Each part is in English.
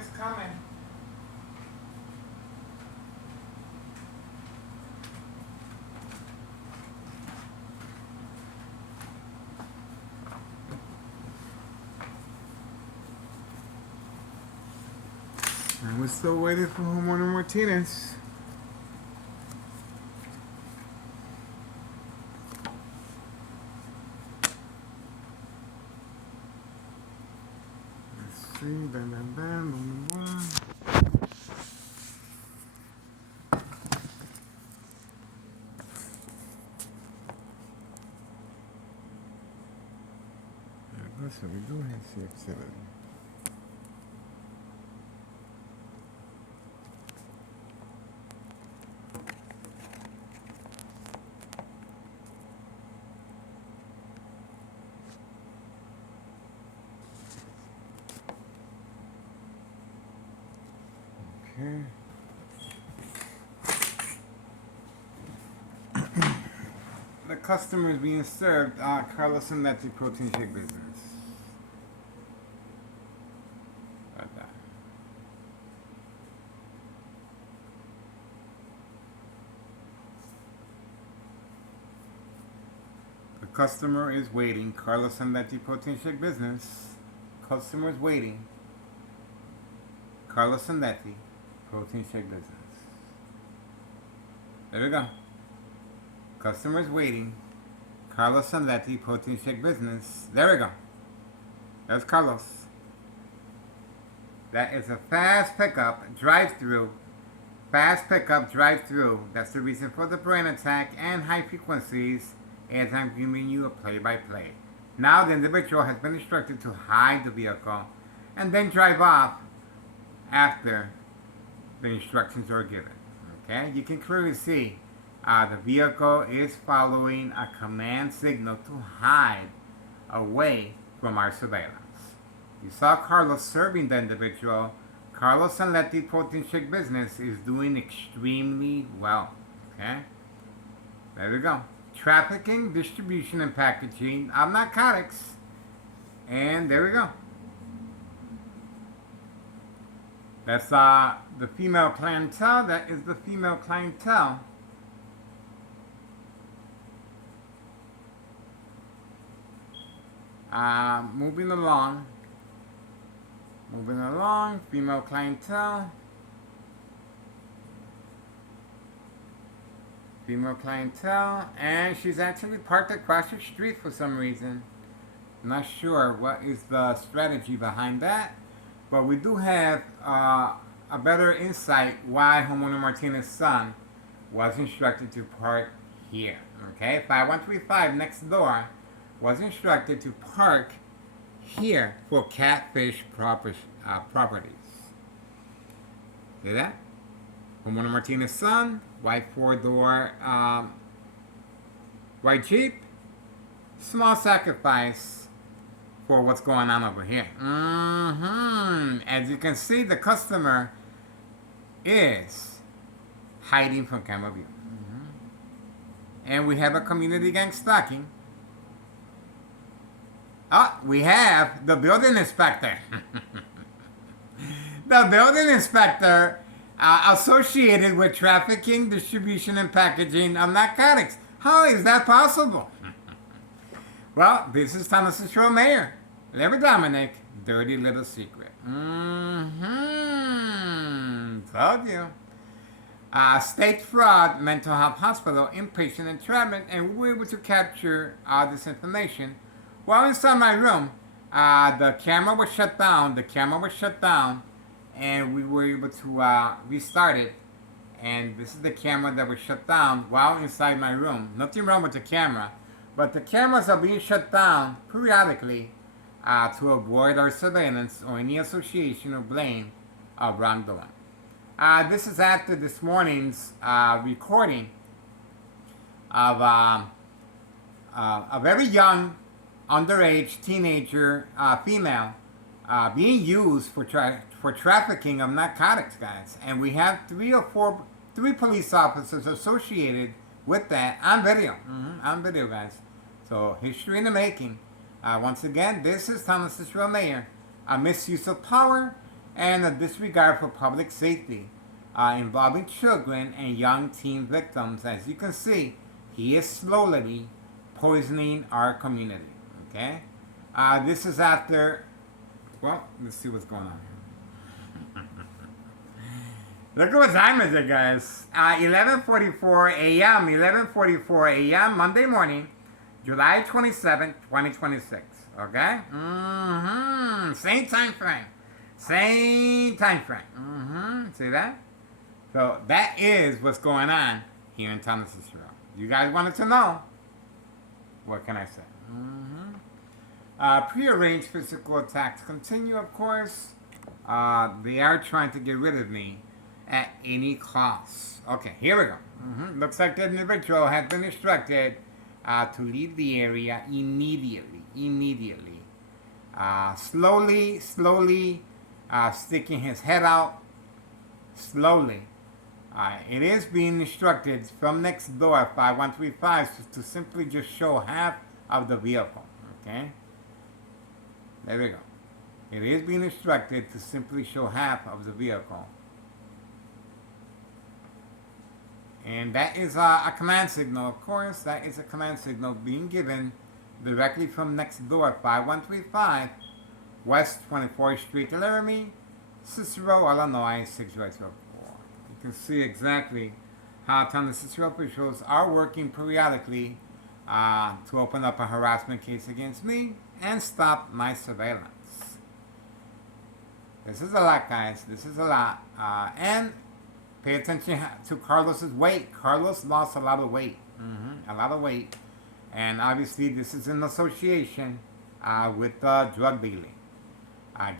is coming. And we're still waiting for Homeowner Martinez. Let's see. Bam, bam, bam, boom, boom, boom. That's what we do have CF7. Okay. The customer is being served Carlos and Letty Protein Shake Business. Like that. The customer is waiting. Carlos and Letty Protein Shake Business. Customer is waiting. Carlos and Letty Protein Shake Business. There we go. Customers waiting. Carlos and Letty Protein Shake Business. There we go. That's Carlos. That is a fast pickup, drive-through. Fast pickup, drive-through. That's the reason for the brain attack and high frequencies as I'm giving you a play-by-play. Now the individual has been instructed to hide the vehicle and then drive off after the instructions are given. Okay? You can clearly see the vehicle is following a command signal to hide away from our surveillance. You saw Carlos serving the individual. Carlos and Letty Protein Shake Business is doing extremely well. Okay? There we go. Trafficking, distribution, and packaging of narcotics. And there we go. That's the female clientele. That is the female clientele. Moving along. Moving along. Female clientele. Female clientele. And she's actually parked across the street for some reason. Not sure what is the strategy behind that. But we do have a better insight why Homeowner Martinez's son was instructed to park here. Okay, 5135 next door was instructed to park here for Catfish properties. See that? Homeowner Martinez's son, white four-door white Jeep. Small sacrifice for what's going on over here. As you can see, the customer is hiding from camera view. And we have a community gang stalking. We have the building inspector. The building inspector associated with trafficking, distribution, and packaging of narcotics. How is that possible? Well, this is Thomas Cicero Mayor. Larry Dominic, dirty little secret. Told you. State fraud, mental health hospital, inpatient entrapment, and we were able to capture all this information. While inside my room, the camera was shut down. And we were able to restart it. And this is the camera that was shut down while inside my room. Nothing wrong with the camera. But the cameras are being shut down periodically to avoid our surveillance or any association or blame of wrongdoing. This is after this morning's recording of a very young, underage teenager female being used for trafficking of narcotics, guys. And we have three police officers associated with that on video. On video, guys. So, history in the making. Once again, this is Thomas Cicero Mayor. A misuse of power and a disregard for public safety involving children and young teen victims. As you can see, he is slowly poisoning our community. Okay? This is after, well, let's see what's going on here. Look at what time is it, guys. 11:44 a.m. 11:44 a.m. Monday morning, July 27th, 2026. Okay? Same time frame. Same time frame. See that? So that is what's going on here in Thomas Cicero. You guys wanted to know. What can I say? Prearranged physical attacks continue, of course. They are trying to get rid of me at any cost. Okay, here we go. Looks like the individual has been instructed to leave the area immediately. Slowly sticking his head out. Slowly. It is being instructed from next door, 5135, to simply just show half of the vehicle. Okay? There we go. It is being instructed to simply show half of the vehicle. And that is a command signal, of course. That is a command signal being given directly from next door, 5135, West 24th Street, Laramie, Cicero, Illinois, 604. You can see exactly how Thomas Cicero officials are working periodically to open up a harassment case against me and stop my surveillance. This is a lot, guys. This is a lot. And pay attention to Carlos's weight. Carlos lost a lot of weight. A lot of weight. And obviously this is in association with drug dealing.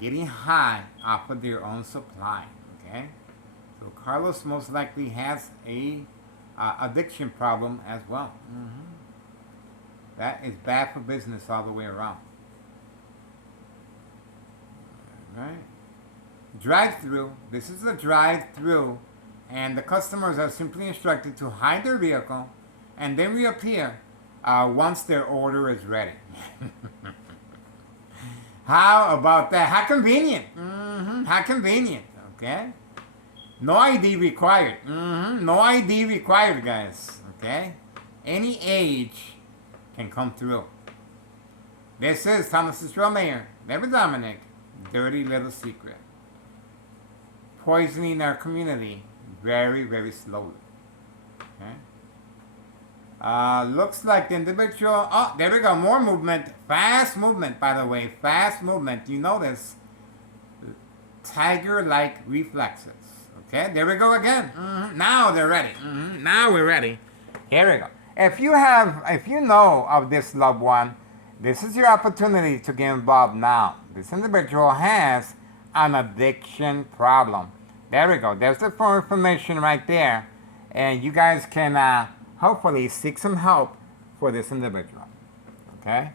Getting high off of their own supply. Okay? So Carlos most likely has a addiction problem as well. That is bad for business all the way around. Alright. Drive-through. This is a drive-through. And the customers are simply instructed to hide their vehicle and then reappear once their order is ready. How about that? How convenient. How convenient. Okay? No ID required. No ID required, guys. Okay? Any age can come through. This is Thomas Cicero Mayor, David Dominic, dirty little secret. Poisoning our community very, very slowly. Okay? Looks like the individual... Oh, there we go. More movement. Fast movement, by the way. Fast movement. You notice tiger-like reflexes. Okay, there we go again. Now they're ready. Now we're ready. Here we go. If you know of this loved one, this is your opportunity to get involved now. This individual has an addiction problem. There we go. There's the phone information right there. And you guys can hopefully seek some help for this individual. Okay?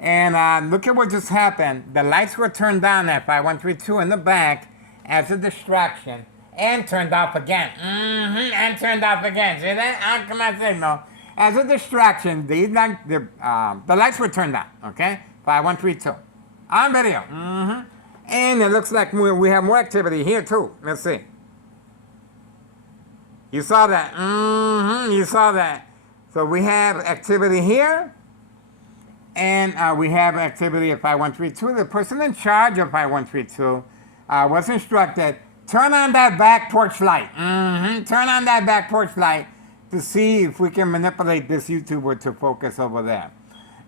And look at what just happened. The lights were turned on at 5132 in the back as a distraction and turned off again. And turned off again. See that? Come on, signal. As a distraction, the lights were turned on. Okay? 5132. On video. And it looks like we have more activity here too. Let's see. You saw that. You saw that. So we have activity here. And we have activity at 5132. The person in charge of 5132 was instructed, turn on that back porch light. Turn on that back porch light to see if we can manipulate this YouTuber to focus over there.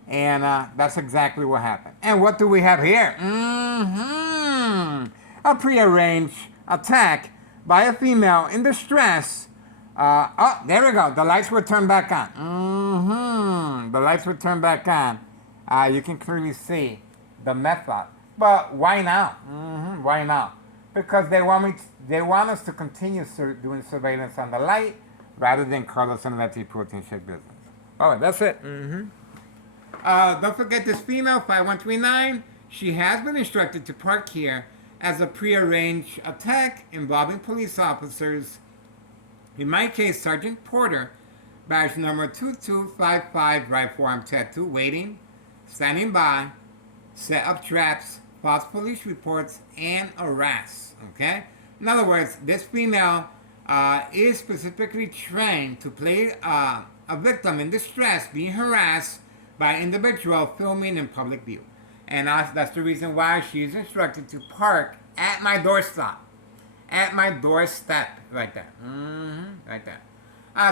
And that's exactly what happened. And what do we have here? A prearranged attack by a female in distress. Oh, there we go. The lights were turned back on. The lights were turned back on. You can clearly see the method. But why now? Why now? Because they want us to continue doing surveillance on the light rather than Carlos and Letty protein shake business. All right, that's it. Don't forget this female, 5139. She has been instructed to park here as a prearranged attack involving police officers. In my case, Sergeant Porter, badge number 2255, right forearm tattoo, waiting, standing by, set up traps, false police reports and arrests. Okay? In other words, this female is specifically trained to play a victim in distress being harassed by an individual filming in public view. And that's the reason why she is instructed to park at my doorstep. At my doorstep, right there. Right there.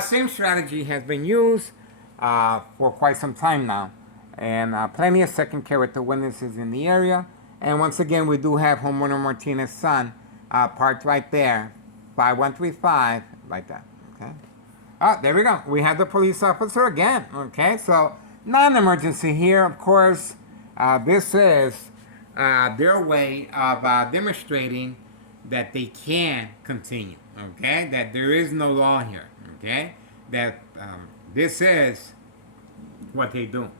Same strategy has been used for quite some time now. And plenty of second character witnesses in the area. And once again, we do have homeowner Martinez's son parked right there, 5135, like that. Okay. There we go. We have the police officer again. Okay, so non-emergency here, of course. This is their way of demonstrating that they can continue. Okay, that there is no law here. Okay, that this is what they do.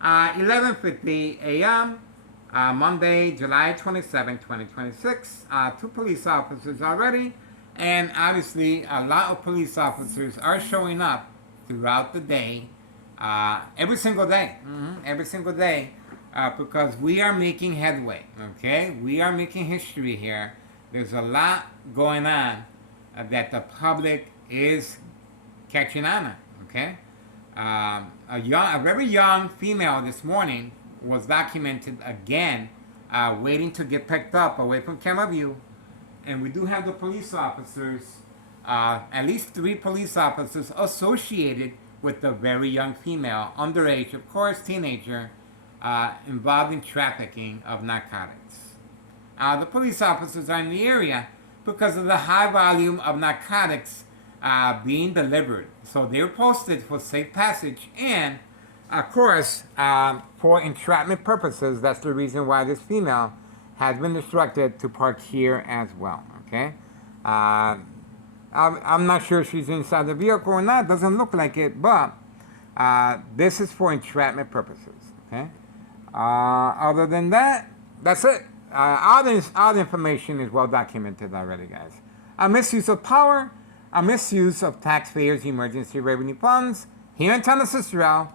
11:50 a.m. Monday, July 27, 2026. 2 police officers already, and obviously a lot of police officers are showing up throughout the day, every single day, every single day, because we are making headway. Okay, we are making history here. There's a lot going on that the public is catching on. Okay. A very young female this morning was documented again, waiting to get picked up away from camera view. And we do have the police officers, at least 3 police officers associated with the very young female, underage, of course, teenager, involved in trafficking of narcotics. The police officers are in the area because of the high volume of narcotics being delivered. So they're posted for safe passage and, of course, for entrapment purposes. That's the reason why this female has been instructed to park here as well. Okay, I'm not sure if she's inside the vehicle or not. Doesn't look like it, but this is for entrapment purposes. Okay. Other than that, that's it. All the information is well documented already, guys. A misuse of power, a misuse of taxpayers' emergency revenue funds here in town of Cicero,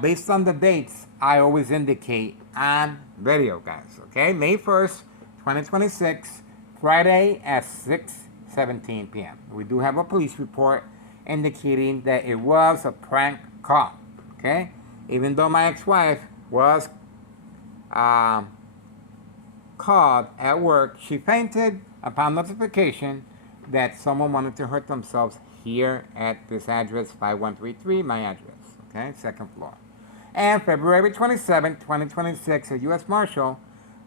based on the dates I always indicate on video, guys. Okay, May 1st, 2026, Friday at 6:17 p.m. We do have a police report indicating that it was a prank call. Okay, even though my ex-wife was called at work, she fainted upon notification that someone wanted to hurt themselves here at this address, 5133, my address, okay, 2nd floor. And February 27, 2026, a U.S. Marshal,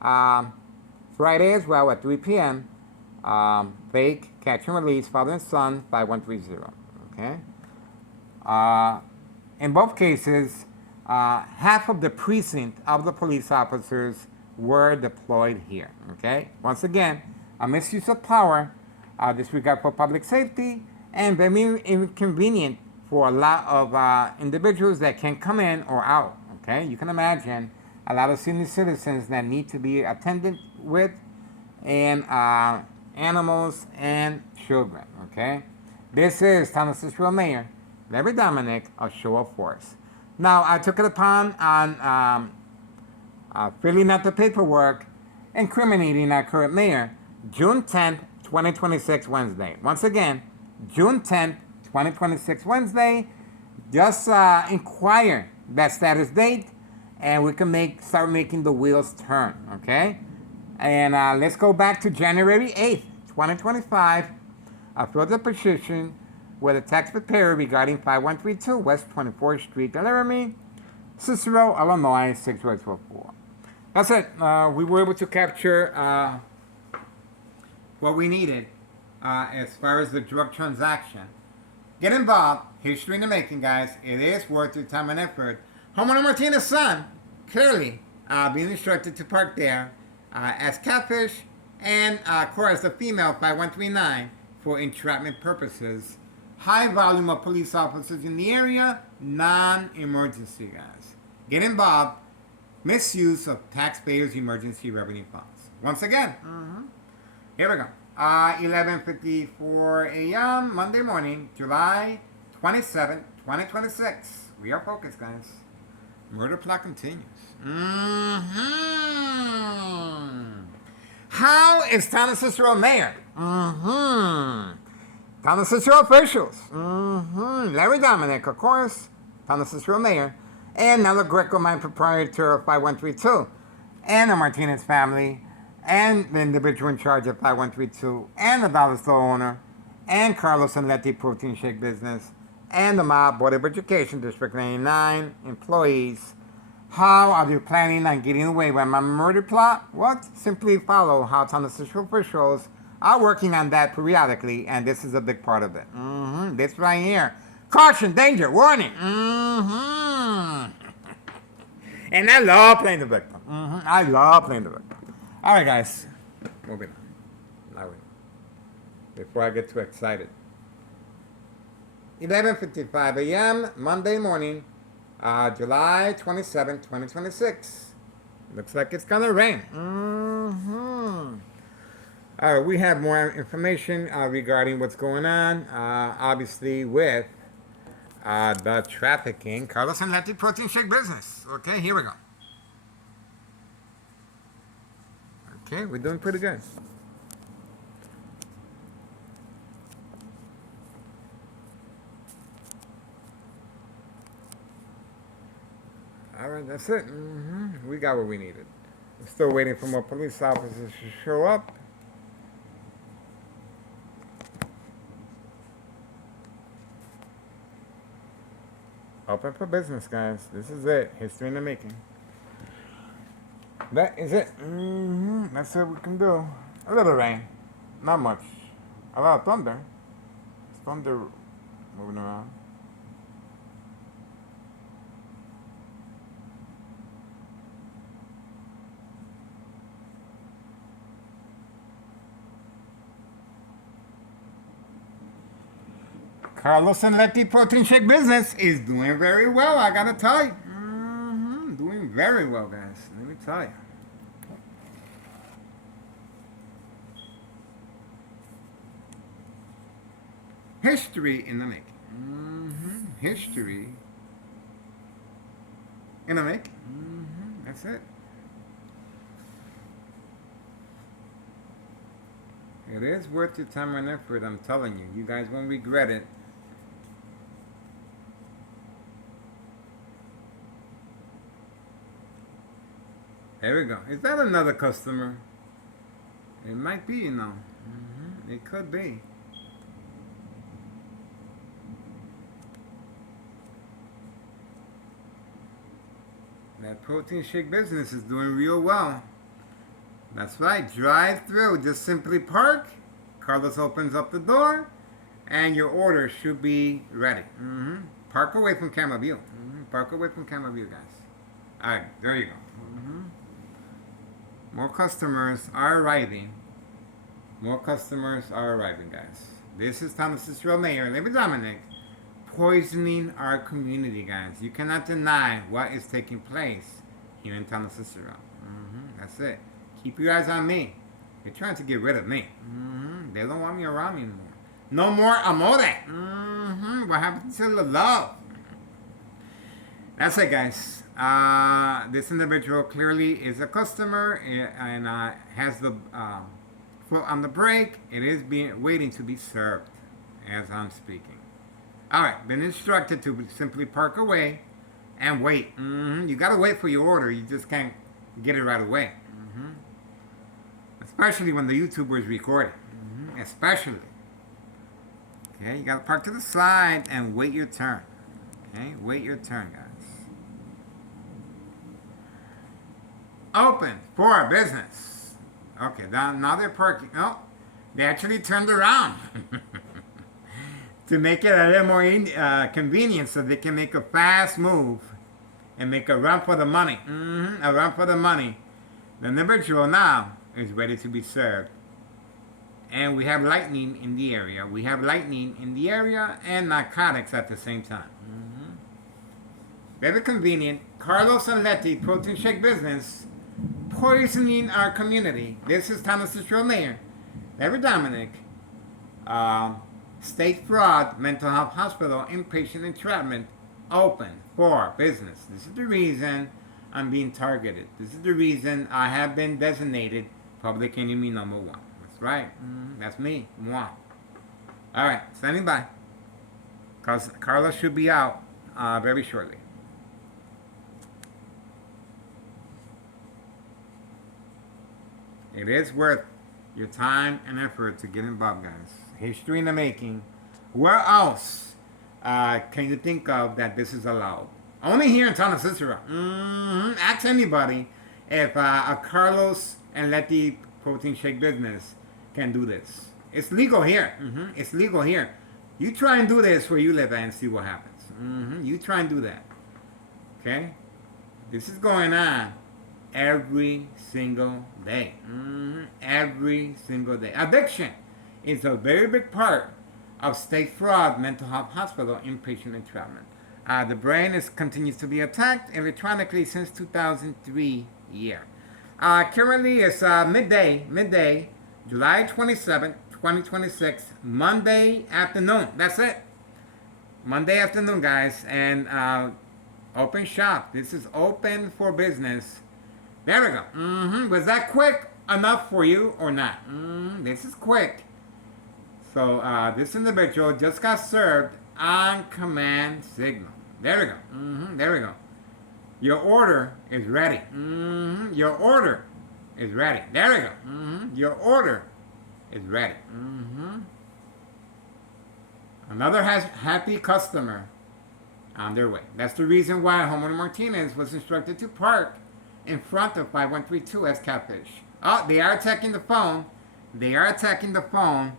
Friday as well at 3 p.m., fake catch and release, father and son, 5130, okay? In both cases, half of the precinct of the police officers were deployed here, okay? Once again, a misuse of power, disregard for public safety, and very inconvenient for a lot of individuals that can come in or out, okay? You can imagine a lot of senior citizens that need to be attended with, and animals and children, okay? This is Town of Cicero Mayor Larry Dominic, a show of force. Now, I took it upon on filling out the paperwork incriminating our current mayor, June 10th, 2026, Wednesday. Once again, June 10th, 2026, Wednesday. Just inquire that status date, and we can start making the wheels turn, okay? And let's go back to January 8th, 2025. I filled a petition with a tax preparer regarding 5132 West 24th Street, Laramie, Cicero, Illinois, 60844. That's it. We were able to capture what we needed as far as the drug transaction. Get involved. History in the making, guys. It is worth your time and effort. Homeowner Martinez's son, clearly being instructed to park there as catfish, and of course the female 5139 for entrapment purposes. High volume of police officers in the area, non-emergency, guys. Get involved. Misuse of taxpayers' emergency revenue funds. Once again, here we go. 11:54 a.m. Monday morning, July 27, 2026. We are focused, guys. Murder plot continues. How is Town Cicero mayor? Town Cicero officials. Larry Dominic, of course. Town Cicero mayor. And Nella Greco, mine proprietor of 5132. And the Martinez family. And the individual in charge of 5132. And the Dollar Store owner. And Carlos Anletti Protein Shake Business. And the Mob Board of Education, District 99 employees. How are you planning on getting away with my murder plot? What? Simply follow how Town Cicero officials are working on that periodically, and this is a big part of it. This right here. Caution, danger, warning. And I love playing the victim. I love playing the victim. All right, guys. Moving on. Now before I get too excited. 11:55 a.m. Monday morning, July 27, 2026. Looks like it's gonna rain. All right, we have more information regarding what's going on, obviously with the trafficking. Carlos Anletti Protein Shake Business. Okay, here we go. Okay, we're doing pretty good. All right, that's it. We got what we needed. We're still waiting for more police officers to show up. Open for business, guys. This is it. History in the making. That is it. That's what we can do. A little rain. Not much. A lot of thunder. It's thunder moving around. Carlos Anletti Protein Shake Business is doing very well, I gotta tell you. Doing very well, guys. Let me tell you. History in the making. History in the making. That's it. It is worth your time and effort, I'm telling you. You guys won't regret it. There we go. Is that another customer? It might be, you know. It could be. That protein shake business is doing real well. That's right. Drive through. Just simply park. Carlos opens up the door, and your order should be ready. Park away from camera view. Park away from camera view, guys. All right. There you go. More customers are arriving. More customers are arriving, guys. This is Town Cicero Mayor Larry Dominic poisoning our community, guys. You cannot deny what is taking place here in Town Cicero. That's it. Keep your eyes on me. They're trying to get rid of me. They don't want me around me anymore. No more amore. What happened to the love? That's it, guys. This individual clearly is a customer and has the foot on the brake. It is waiting to be served as I'm speaking. All right, been instructed to simply park away and wait. You gotta wait for your order. You just can't get it right away. Especially when the YouTuber is recording. Especially. Okay, you gotta park to the side and wait your turn. Okay, wait your turn, guys. Open for business. Okay, now they're parking. Oh, they actually turned around to make it a little more convenient so they can make a fast move and make a run for the money. A run for the money. The individual now is ready to be served. And we have lightning in the area. We have lightning in the area and narcotics at the same time. Very convenient. Carlos Anletti Protein Shake Business poisoning our community. This is Town Cicero Mayor Larry Dominic. State fraud, mental health hospital, inpatient entrapment, open for business. This is the reason I'm being targeted. This is the reason I have been designated public enemy number one. That's right. That's me. Mwah. All right, standing by. Because Carlos should be out very shortly. It is worth your time and effort to get involved, guys. History in the making. Where else can you think of that this is allowed? Only here in town of Cicero. Ask anybody if a Carlos and Letty protein shake business can do this. It's legal here. It's legal here. You try and do this where you live at and see what happens. You try and do that. Okay? This is going on every single day. Every single day. Addiction is a very big part of State Fraud Mental Health Hospital inpatient entrapment. The brain continues to be attacked electronically since 2003 year. Currently it's midday, July 27th, 2026, Monday afternoon. That's it. Monday afternoon, guys. And open shop. This is open for business. There we go. Was that quick enough for you or not? This is quick. So this individual just got served on command signal. There we go. There we go. Your order is ready. Your order is ready. There we go. Your order is ready. Another happy customer on their way. That's the reason why Homeowner Martinez was instructed to park in front of 5132 as Catfish. Oh, they are attacking the phone. They are attacking the phone.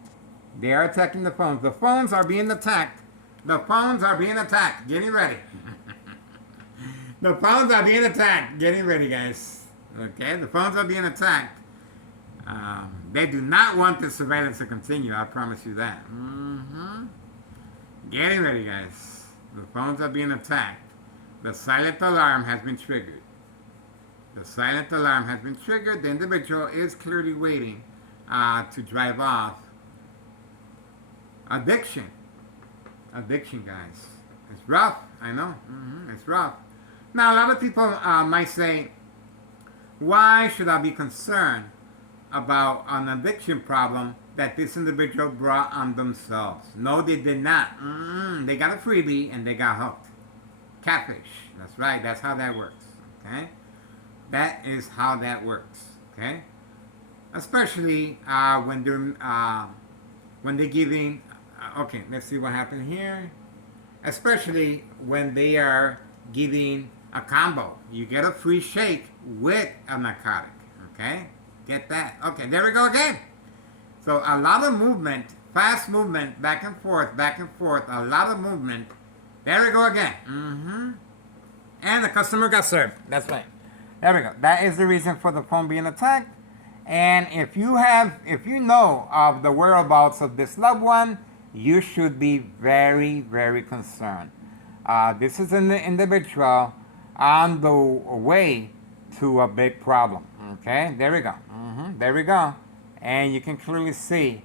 They are attacking the phones. The phones are being attacked. The phones are being attacked. Getting ready. The phones are being attacked. Getting ready, guys. Okay, the phones are being attacked. They do not want the surveillance to continue. I promise you that. Getting ready, guys. The phones are being attacked. The silent alarm has been triggered. The silent alarm has been triggered. The individual is clearly waiting to drive off. Addiction. Addiction, guys. It's rough. I know. It's rough. Now, a lot of people might say, why should I be concerned about an addiction problem that this individual brought on themselves? No, they did not. They got a freebie and they got hooked. Catfish. That's right. That's how that works. Okay? That is how that works. Okay? Especially when they're giving. Okay, let's see what happened here. Especially when they are giving a combo. You get a free shake with a narcotic. Okay? Get that. Okay, there we go again. So a lot of movement, fast movement, back and forth, a lot of movement. There we go again. And the customer got served. That's right. There we go. That is the reason for the phone being attacked. And if you know of the whereabouts of this loved one, you should be very, very concerned. This is an individual on the way to a big problem. Okay, there we go. There we go. And you can clearly see